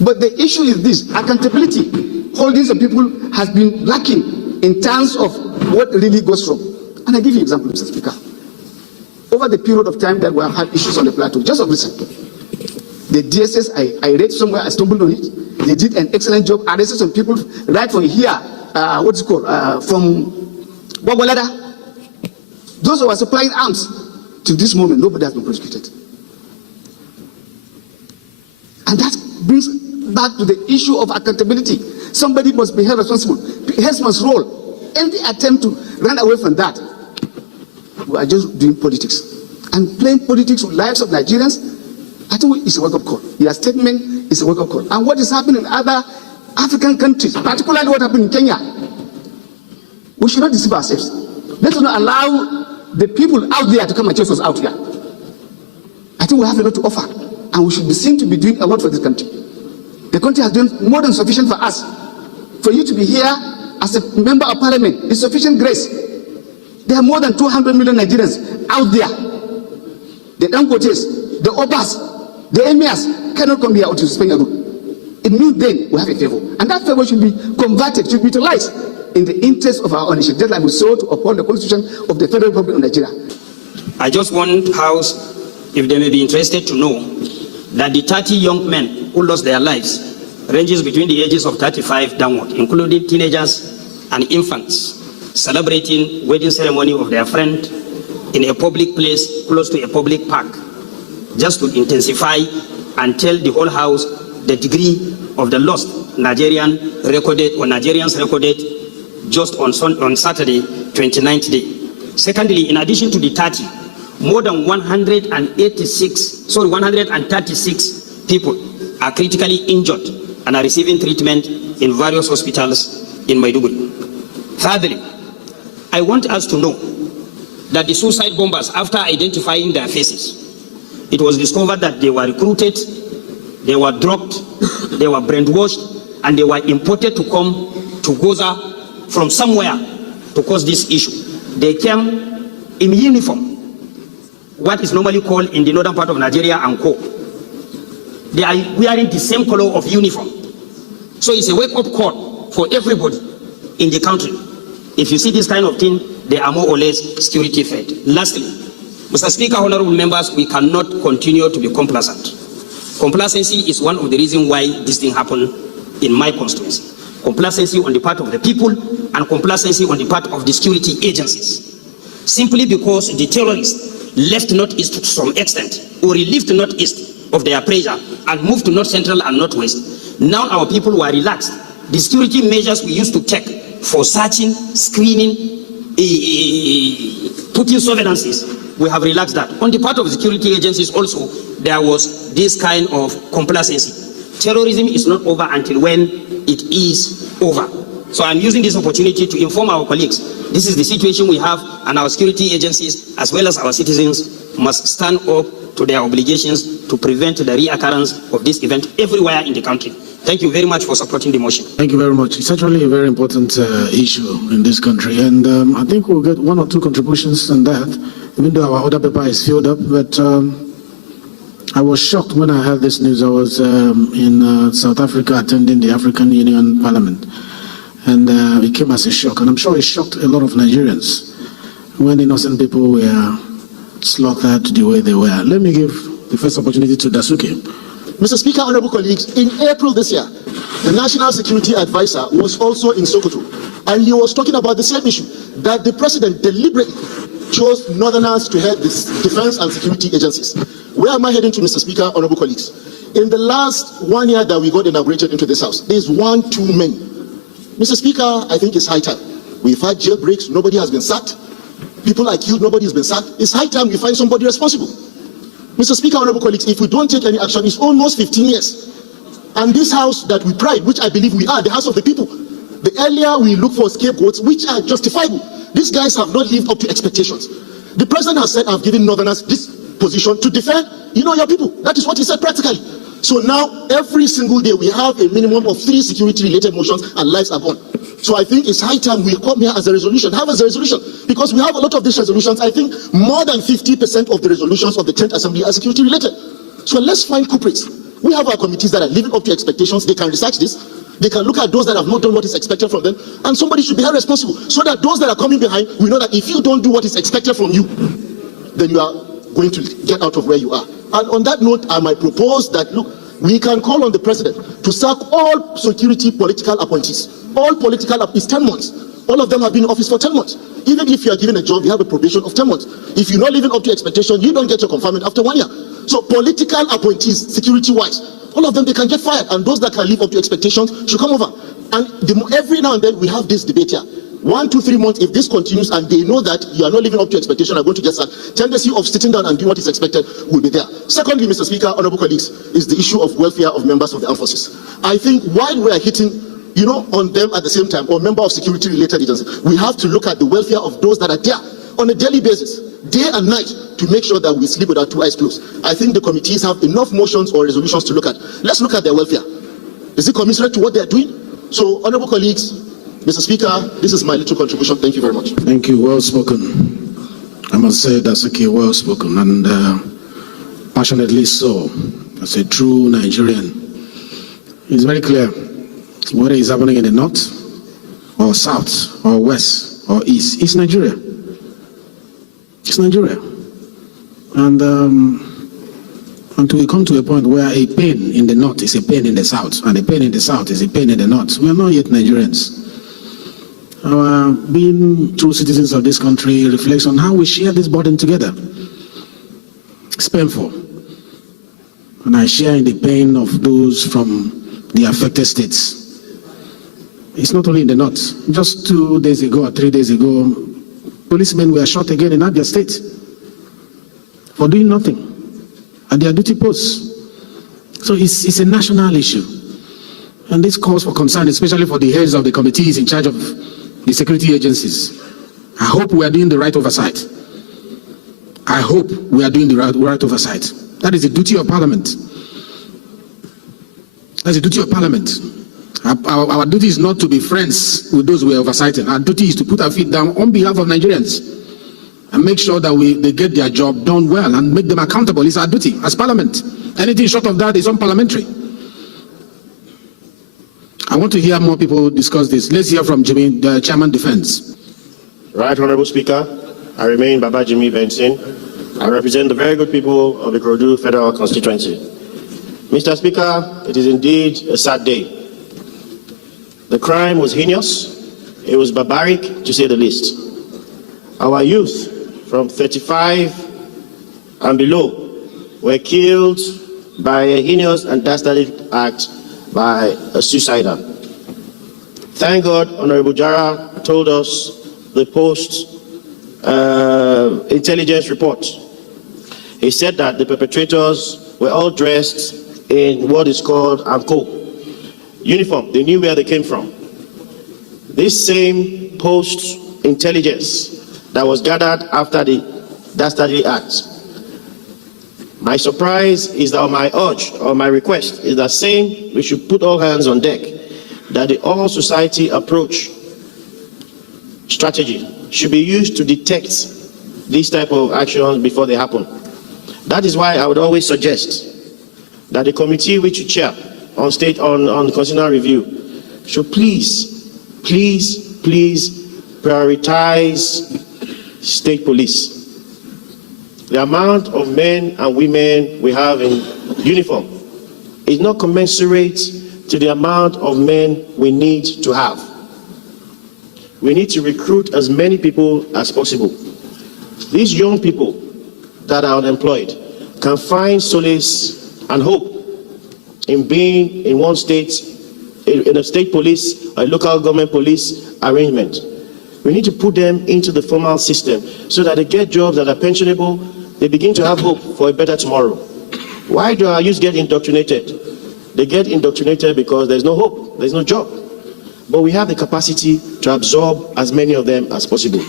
But the issue is this: accountability. Holding some people has been lacking in terms of what really goes wrong. And I give you an example, Mr. Speaker. Over the period of time that we have had issues on the plateau, just of recent, the DSS, I read somewhere, I stumbled on it. They did an excellent job. Arrested some people right from here, what's it called, from Wagwalada. Those who are supplying arms, to this moment, nobody has been prosecuted. And that brings back to the issue of accountability. Somebody must be held responsible. Heads must roll. Any attempt to run away from that, we are just doing politics. And playing politics with lives of Nigerians, I think it's a wake-up call. Your statement is a wake-up call. And what is happening in other African countries, particularly what happened in Kenya, we should not deceive ourselves. Let's not allow the people out there to come and chase us out here. I think we have a lot to offer, and we should be seen to be doing a lot for this country. The country has done more than sufficient for us. For you to be here as a member of parliament is sufficient grace. There are more than 200 million Nigerians out there. The Dangotes, the Obas, the Emirs cannot come here to spend a room. It means then we have a favor. And that favor should be converted, should be utilized in the interest of our ownership, just like we sought to uphold the Constitution of the Federal Republic of Nigeria. I just want House, if they may be interested, to know that the 30 young men who lost their lives ranges between the ages of 35 downward, including teenagers and infants, celebrating wedding ceremony of their friend in a public place close to a public park, just to intensify and tell the whole House the degree of the loss Nigerians recorded just on Saturday, 29th day. Secondly, in addition to the 30, more than 136 people are critically injured and are receiving treatment in various hospitals in Maiduguri. Thirdly, I want us to know that the suicide bombers, after identifying their faces, it was discovered that they were recruited, they were drugged, they were brainwashed, and they were imported to come to Gaza from somewhere to cause this issue. They came in uniform, what is normally called in the northern part of Nigeria anko. They are wearing the same color of uniform. So it's a wake-up call for everybody in the country. If you see this kind of thing, they are more or less security threat. Lastly, Mr. Speaker, honorable members, we cannot continue to be complacent. Complacency is one of the reasons why this thing happened in my constituency. Complacency on the part of the people and complacency on the part of the security agencies. Simply because the terrorists left northeast to some extent, or relieved northeast of their pressure and moved to north central and northwest. Now our people were relaxed. The security measures we used to take for searching, screening, putting surveillances, we have relaxed that. On the part of the security agencies also, there was this kind of complacency. Terrorism is not over until when it is over. So I'm using this opportunity to inform our colleagues. This is the situation we have, and our security agencies, as well as our citizens, must stand up to their obligations to prevent the reoccurrence of this event everywhere in the country. Thank you very much for supporting the motion. Thank you very much. It's actually a very important issue in this country, and I think we'll get one or two contributions on that, even though our order paper is filled up. But I was shocked when I heard this news. I was in South Africa attending the African Union Parliament, and it came as a shock, and I'm sure it shocked a lot of Nigerians when innocent people were slaughtered the way they were. Let me give the first opportunity to Dasuke. Mr. Speaker, honorable colleagues, in April this year, the National Security Advisor was also in Sokoto, and he was talking about the same issue, that the president deliberately chose northerners to head the defense and security agencies. Where am I heading to, Mr. Speaker, honorable colleagues? In the last 1 year that we got inaugurated into this house, there's one too many. Mr. Speaker, I think it's high time. We've had jailbreaks, nobody has been sacked. People are killed, nobody has been sacked. It's high time we find somebody responsible. Mr. Speaker, honorable colleagues, if we don't take any action, it's almost 15 years. And this house that we pride, which I believe we are, the house of the people, the earlier we look for scapegoats, which are justifiable, these guys have not lived up to expectations. The president has said, I've given northerners this position to defend, your people. That is what he said practically. So now, every single day, we have a minimum of 3 security-related motions and lives are gone. So I think it's high time we come here as a resolution, have as a resolution, because we have a lot of these resolutions. I think more than 50% of the resolutions of the 10th Assembly are security-related. So let's find culprits We have our committees that are living up to expectations. They can research this. They can look at those that have not done what is expected from them, and somebody should be held responsible, so that those that are coming behind, we know that if you don't do what is expected from you, then you are going to get out of where you are. And on that note, I might propose that, look, we can call on the president to sack all security political appointees. All political is 10 months. All of them have been in office for 10 months. Even if you are given a job, you have a probation of 10 months. If you're not living up to expectation, you don't get your confinement after 1 year. So political appointees, security-wise, all of them, they can get fired. And those that can live up to expectations should come over. And every now and then, we have this debate here. 1, 2, 3 months, if this continues and they know that you are not living up to expectation, are going to get sacked, tendency of sitting down and doing what is expected will be there. Secondly, Mr. Speaker, honorable colleagues, is the issue of welfare of members of the armed forces. I think while we are hitting on them at the same time, or member of security related agencies, we have to look at the welfare of those that are there on a daily basis, day and night, to make sure that we sleep with our 2 eyes closed. I think the committees have enough motions or resolutions to look at. Let's look at their welfare. Is it commensurate to what they are doing? So, honorable colleagues, Mr. Speaker, this is my little contribution. Thank you very much. Thank you. Well spoken. I must say that's okay, well spoken, and passionately so. As a true Nigerian, it's very clear whether it's happening in the north, or south, or west, or east. It's Nigeria. It's Nigeria. And until we come to a point where a pain in the north is a pain in the south, and a pain in the south is a pain in the north, we are not yet Nigerians. Our being true citizens of this country reflects on how we share this burden together. It's painful. And I share in the pain of those from the affected states. It's not only in the north. Just 2 days ago or 3 days ago, policemen were shot again in Abia State for doing nothing at their duty posts. So it's a national issue. And this calls for concern, especially for the heads of the committees in charge of the security agencies. I hope we are doing the right oversight. I hope we are doing the right oversight. That is the duty of Parliament. That's the duty of Parliament. Our duty is not to be friends with those we are oversighting. Our duty is to put our feet down on behalf of Nigerians and make sure that they get their job done well and make them accountable. It's our duty as Parliament. Anything short of that is unparliamentary. I want to hear more people discuss this. Let's hear from Jimmy, the Chairman Defense. Right, Honorable Speaker. I remain Baba Jimmy Benson. I represent the very good people of the Ikorodu Federal Constituency. Mr. Speaker, it is indeed a sad day. The crime was heinous. It was barbaric, to say the least. Our youth from 35 and below were killed by a heinous and dastardly act by a suicider. Thank God, Honorable Jara told us the post-intelligence report. He said that the perpetrators were all dressed in what is called ANCO uniform. They knew where they came from. This same post-intelligence that was gathered after the dastardly act. My surprise is that my urge or my request is that saying we should put all hands on deck, that the all society approach strategy should be used to detect these type of actions before they happen. That is why I would always suggest that the committee which you chair on constitutional review should please prioritize state police. The amount of men and women we have in uniform is not commensurate to the amount of men we need to have. We need to recruit as many people as possible. These young people that are unemployed can find solace and hope in being in one state, in a state police or a local government police arrangement. We need to put them into the formal system so that they get jobs that are pensionable. They begin to have hope for a better tomorrow. Why do our youth get indoctrinated? They get indoctrinated because there's no hope, there's no job. But we have the capacity to absorb as many of them as possible.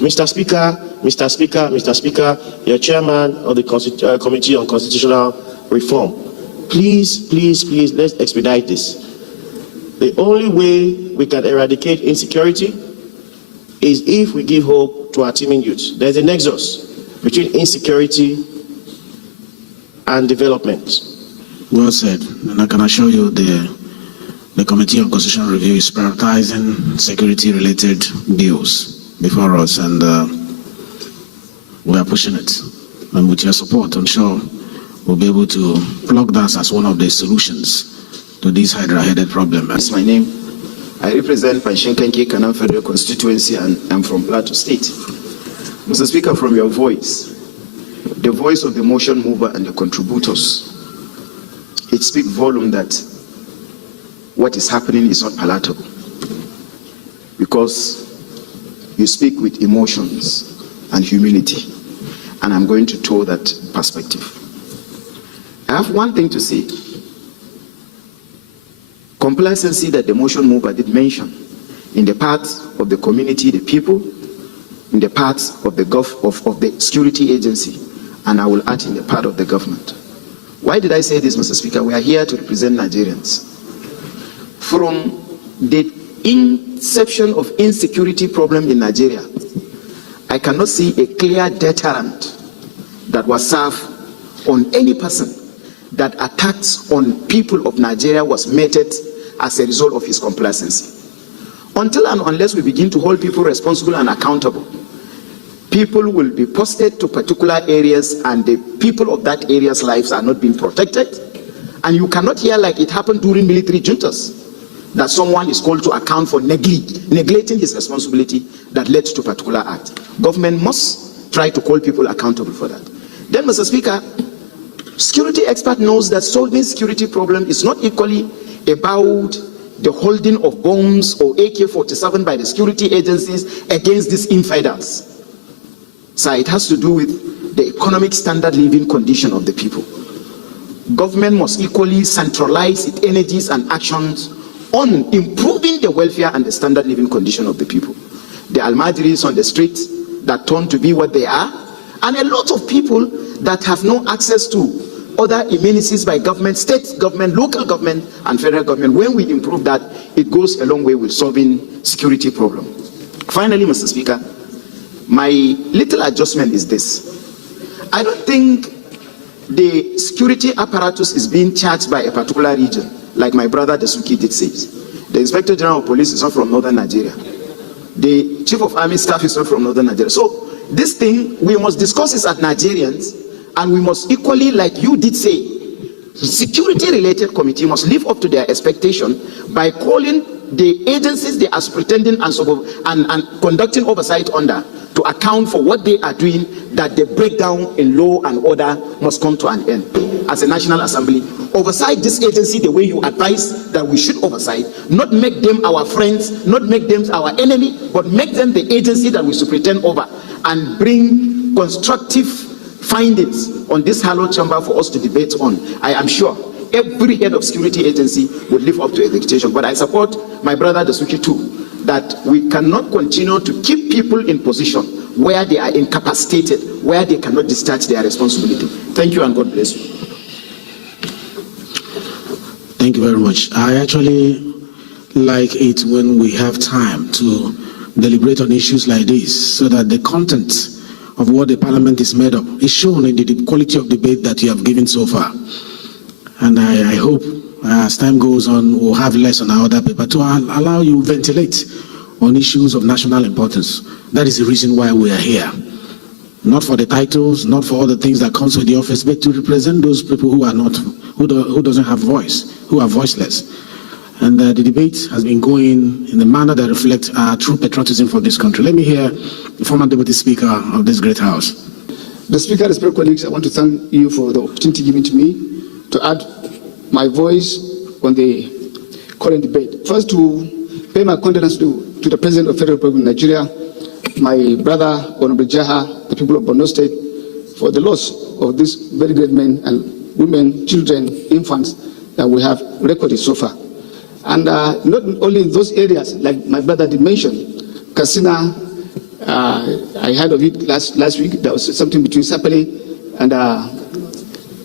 Mr. Speaker, you're chairman of the Committee on Constitutional Reform. Please, let's expedite this. The only way we can eradicate insecurity is if we give hope to our teeming youth. There's a nexus between insecurity and development. Well said. And I can assure you the Committee on Constitutional Review is prioritizing security-related bills before us, and we are pushing it. And with your support, I'm sure we'll be able to plug that as one of the solutions to this Hydra-headed problem. That's my name. I represent Panshinkanki Kanam Federal Constituency, and I'm from Plateau State. Mr. Speaker, from your voice, the voice of the motion mover and the contributors, it speaks volume that what is happening is not palatable, because you speak with emotions and humility, and I'm going to tow that perspective. I have one thing to say. Complacency that the motion mover did mention in the part of the community, the people, in the part of the security agency, and I will add in the part of the government. Why did I say this, Mr. Speaker? We are here to represent Nigerians. From the inception of insecurity problem in Nigeria, I cannot see a clear deterrent that was served on any person that attacks on people of Nigeria was meted as a result of his complacency. Until and unless we begin to hold people responsible and accountable, people will be posted to particular areas, and the people of that area's lives are not being protected. And you cannot hear, like it happened during military juntas, that someone is called to account for neglecting his responsibility that led to a particular act. Government must try to call people accountable for that. Then, Mr. Speaker, security expert knows that solving security problem is not equally about the holding of bombs or AK-47 by the security agencies against these infidels. So it has to do with the economic standard living condition of the people. Government must equally centralize its energies and actions on improving the welfare and the standard living condition of the people. The Almajiris on the streets that turn to be what they are, and a lot of people that have no access to other amenities by government, state government, local government, and federal government. When we improve that, it goes a long way with solving security problem. Finally, Mr. Speaker, my little adjustment is this. I don't think the security apparatus is being charged by a particular region, like my brother Desuki did say. The Inspector General of Police is not from Northern Nigeria. The Chief of Army Staff is not from Northern Nigeria. So this thing, we must discuss this as Nigerians, and we must equally, like you did say, security-related committee must live up to their expectation by calling the agencies they are pretending and conducting oversight under to account for what they are doing, that the breakdown in law and order must come to an end. As a National Assembly, oversight this agency the way you advise that we should oversight, not make them our friends, not make them our enemy, but make them the agency that we should pretend over, and bring constructive findings on this hallowed chamber for us to debate on. I am sure every head of security agency would live up to expectation. But I support my brother Desuki too, that we cannot continue to keep people in position where they are incapacitated, where they cannot discharge their responsibility. Thank you, and God bless you. Thank you very much. I actually like it when we have time to deliberate on issues like this, so that the content of what the parliament is made of is shown in the quality of debate that you have given so far. And I hope as time goes on, we'll have less on our other paper to allow you ventilate on issues of national importance. That is the reason why we are here. Not for the titles, not for all the things that comes with the office, but to represent those people who are not, who doesn't have voice, who are voiceless. And the debate has been going in the manner that reflects our true patriotism for this country. Let me hear the former Deputy Speaker of this great House. The Speaker, respected colleagues, I want to thank you for the opportunity given to me to add my voice on the current debate. First, to pay my condolence to the President of the Federal Republic of Nigeria, my brother, Honorable Jaha, the people of Borno State, for the loss of these very great men and women, children, infants that we have recorded so far. And not only in those areas, like my brother did mention, Katsina, I heard of it last week. There was something between Sapele and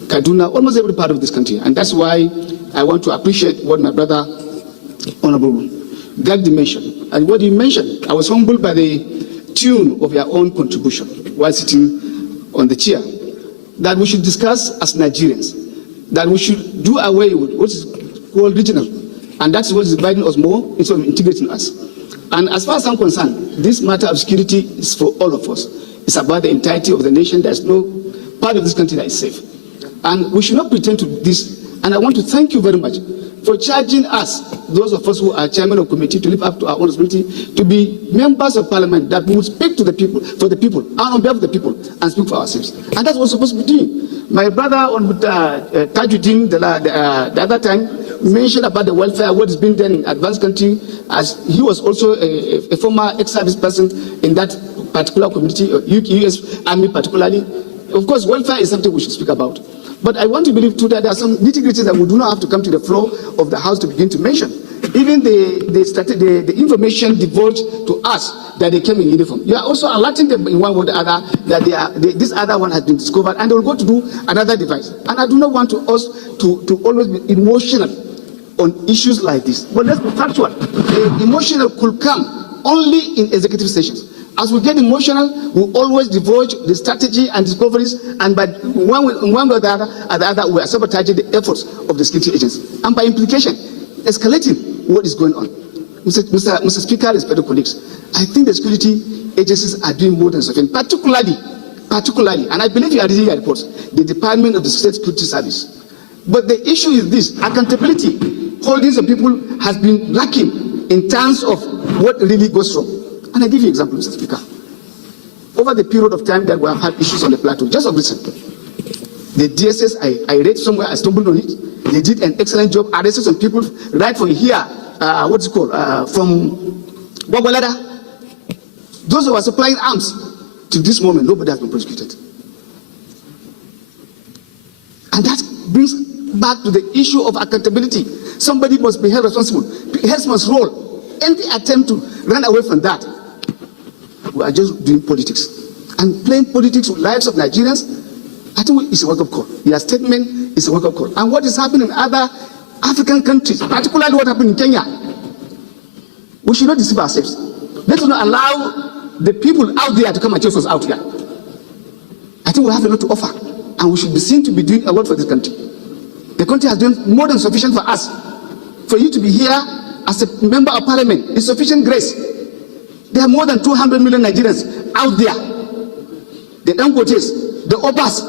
Kaduna, almost every part of this country. And that's why I want to appreciate what my brother, Honorable Gagdi mentioned. And what he mentioned, I was humbled by the tune of your own contribution while sitting on the chair, that we should discuss as Nigerians that we should do away with what is called regional. And that's what is dividing us more instead of integrating us. And as far as I'm concerned, this matter of security is for all of us. It's about the entirety of the nation. There's no part of this country that is safe. And we should not pretend to this. And I want to thank you very much for charging us, those of us who are chairman of committee, to live up to our own responsibility, to be members of parliament, that we will speak to the people, for the people, and on behalf of the people, and speak for ourselves. And that's what we're supposed to be doing. My brother on Tajuddin, the other time, mentioned about the welfare, what is being done in advanced country, as he was also a former ex-service person in that particular community, US Army particularly. Of course, welfare is something we should speak about. But I want to believe too that there are some nitty-gritties that we do not have to come to the floor of the House to begin to mention. Even the information divulged to us that they came in uniform. You are also alerting them in one way or the other that this other one has been discovered and they will go to do another device. And I do not want us to always be emotional on issues like this. But let's be factual. The emotional could come only in executive sessions. As we get emotional, we always divulge the strategy and discoveries, and by one way or the other, we are sabotaging the efforts of the security agents. And by implication, escalating what is going on. Mr. Speaker, respected colleagues, I think the security agencies are doing more than sufficient, particularly, and I believe you are reading your reports, the Department of the State Security Service. But the issue is this: accountability, holding some people has been lacking in terms of what really goes wrong. And I give you an example, Mr. Speaker. Over the period of time that we have had issues on the plateau, just of recent, the DSS, I read somewhere, I stumbled on it. They did an excellent job, arrested some people right from here, what's it called, from Wagwalada. Those who are supplying arms, to this moment, nobody has been prosecuted. And that brings back to the issue of accountability. Somebody must be held responsible. Heads must roll. Any attempt to run away from that, we are just doing politics. And playing politics with lives of Nigerians, I think it's a wake-up call. Your statement is a wake-up call. And what is happening in other African countries, particularly what happened in Kenya, we should not deceive ourselves. Let's not allow the people out there to come and chase us out here. I think we have a lot to offer, and we should be seen to be doing a lot for this country. The country has done more than sufficient for us. For you to be here as a member of parliament is sufficient grace. There are more than 200 million Nigerians out there. The Dangotes, the Obas,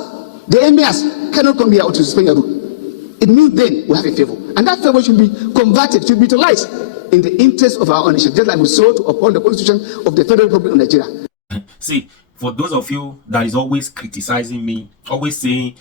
the Emirs cannot come here to suspend your rule. It means then we have a favor. And that favor should be converted, should be utilized in the interest of our own nation, just like we sought to uphold the Constitution of the Federal Republic of Nigeria. See, for those of you that is always criticizing me, always saying,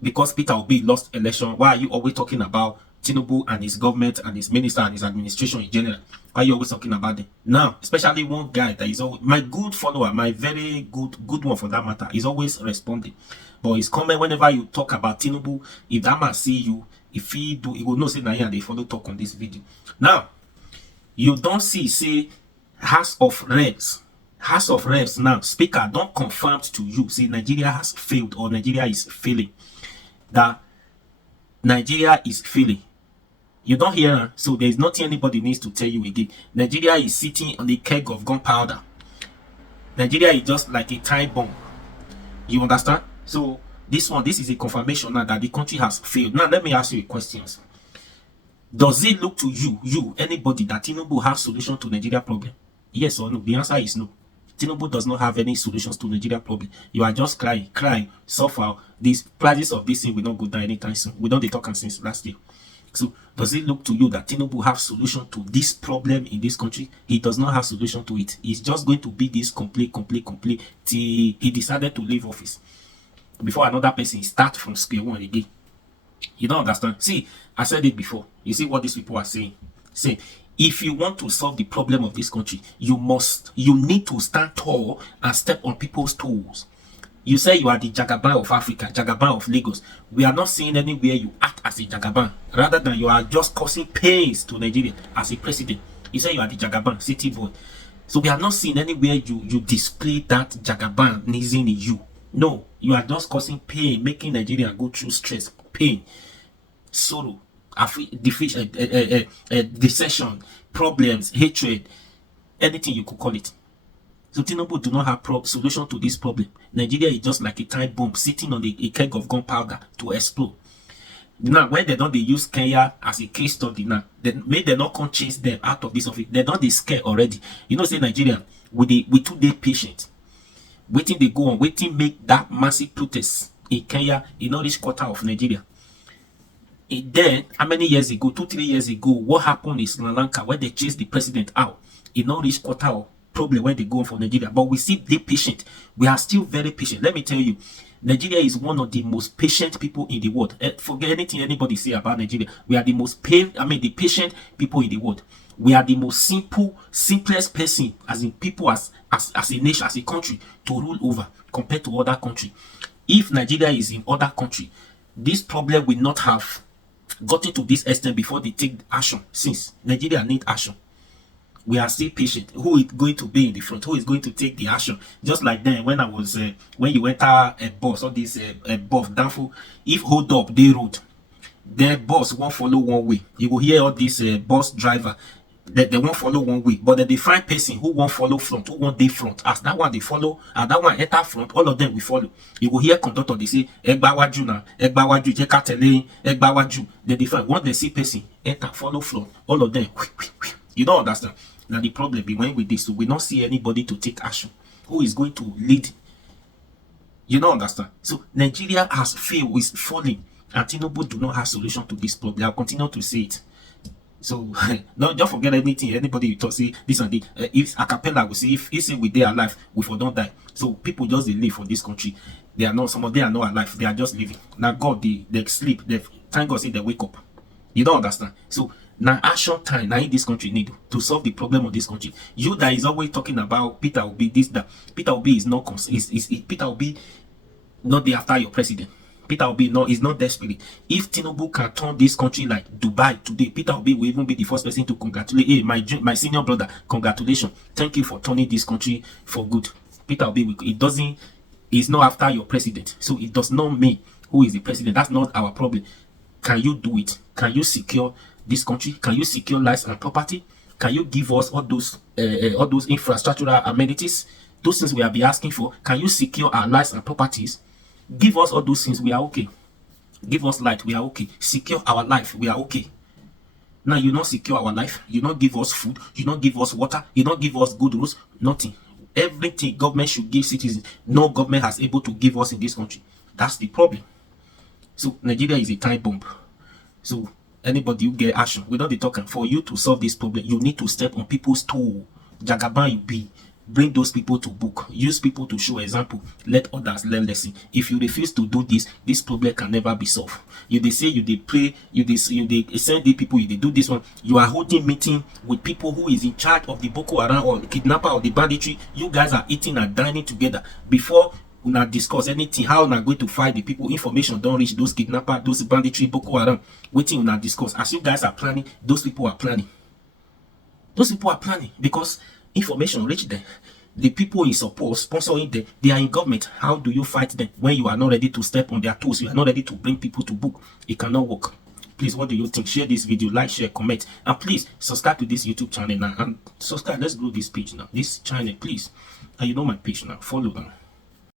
because Peter Obi lost election, why are you always talking about Tinubu and his government and his minister and his administration in general? Why are you always talking about them? Now, especially one guy that is always, my good follower, my very good one for that matter, is always responding. But his comment whenever you talk about Tinubu, if that man see you, if he do, he will know say na and they follow talk on this video. Now, you don't see, say, House of Reps now, Speaker don't confirm to you, say Nigeria has failed or Nigeria is failing. That Nigeria is failing. You don't hear her, so there is nothing anybody needs to tell you again. Nigeria is sitting on the keg of gunpowder. Nigeria is just like a time bomb. You understand? So this is a confirmation now that the country has failed. Now let me ask you a question. Does it look to you, anybody, that Tinubu has solution to Nigeria problem? Yes or no? The answer is no. Tinubu does not have any solutions to Nigeria problem. You are just crying, suffer. These prices of this thing will not go down anytime soon. We don't talk since last year. So does it look to you that Tinubu have solution to this problem in this country? He does not have solution to it. He's just going to be this complete till he decided to leave office. Before another person start from square one again. You don't understand? See, I said it before. You see what these people are saying? Say, if you want to solve the problem of this country, you need to stand tall and step on people's toes. You say you are the Jagaban of Africa, Jagaban of Lagos. We are not seeing anywhere you act as a Jagaban. Rather than you are just causing pains to Nigeria as a president. You say you are the Jagaban, city boy. So we are not seeing anywhere you display that Jagabanism in you. No, you are just causing pain, making Nigeria go through stress, pain, sorrow, deception, problems, hatred, anything you could call it. So Tinubu do not have solution to this problem. Nigeria is just like a time bomb sitting on a keg of gunpowder to explode. Now, when they don't they use Kenya as a case study now, then may they not come chase them out of this office. They don't they scare already. You know, say Nigeria, we 2 day patient. Waiting they go on, waiting make that massive protest in Kenya in all this quarter of Nigeria. And then, how many years ago, 2-3 years ago, what happened in Sri Lanka when they chased the president out in all this quarter of problem when they go on for Nigeria? But we see they patient. We are still very patient. Let me tell you, Nigeria is one of the most patient people in the world. Forget anything anybody say about Nigeria. We are the most the patient people in the world. We are the most simplest person as in people as a nation, as a country to rule over compared to other country. If Nigeria is in other country, this problem will not have gotten to this extent before they take action. Since Nigeria need action, we are still patient. Who is going to be in the front? Who is going to take the action? Just like then when I was when you enter a bus or this bus downfall, if hold up they road, the bus won't follow one way. You will hear all this bus driver that they won't follow one way, but then they find person who won't follow front, who won't they front. As that one they follow, and that one enter front, all of them will follow. You will hear conductor they say egbawaju na egbawaju jekatele egbawaju. Then they find once they see person enter follow front, all of them. You don't understand. Now the problem be when with this, so we don't see anybody to take action. Who is going to lead? You don't understand. So Nigeria has failed, is falling, and Tinubu do not have solution to this problem. I'll continue to say it. So don't forget anything. Anybody you talk say this and the if a cappella will say if say we they alive, we for don't die. So people just they live for this country. They are not, some of them are not alive. They are just living. Now God they sleep. They thank God say they wake up. You don't understand. So now action time now in this country need to solve the problem of this country. You that is always talking about Peter Obi this that. Peter Obi is not Peter Obi not the after your president. Peter Obi is not desperate. If Tinubu can turn this country like Dubai today, Peter Obi will even be the first person to congratulate. Hey, my senior brother, congratulations. Thank you for turning this country for good. Peter Obi, it's not after your president. So it does not mean who is the president. That's not our problem. Can you do it? Can you secure this country? Can you secure lives and property? Can you give us all those infrastructural amenities? Those things we have been asking for. Can you secure our lives and properties? Give us all those things, we are okay. Give us light, we are okay. Secure our life, we are okay. Now you not secure our life, you not give us food, you not give us water, you not give us good roads, nothing. Everything government should give citizens, no government has able to give us in this country. That's the problem. So Nigeria is a time bomb. So anybody you get action, we don't be talking. For you to solve this problem, you need to step on people's toe. Jagaban you be. Bring those people to book. Use people to show example. Let others learn lesson. If you refuse to do this problem can never be solved. You they say you they pray, you they send the people, you they do this one. You are holding meeting with people who is in charge of the Boko Haram or the kidnapper or the banditry. You guys are eating and dining together before we not discuss anything. How we are going to fight the people? Information don't reach those kidnappers, those banditry, Boko Haram. Waiting we not discuss. As you guys are planning, those people are planning. Those people are planning because information reach them. The people in support, sponsoring them, they are in government. How do you fight them when you are not ready to step on their toes? You are not ready to bring people to book. It cannot work. Please, what do you think? Share this video, like, share, comment, and please subscribe to this YouTube channel now. And subscribe. Let's grow this page now. This channel, please. And you know my page now. Follow now.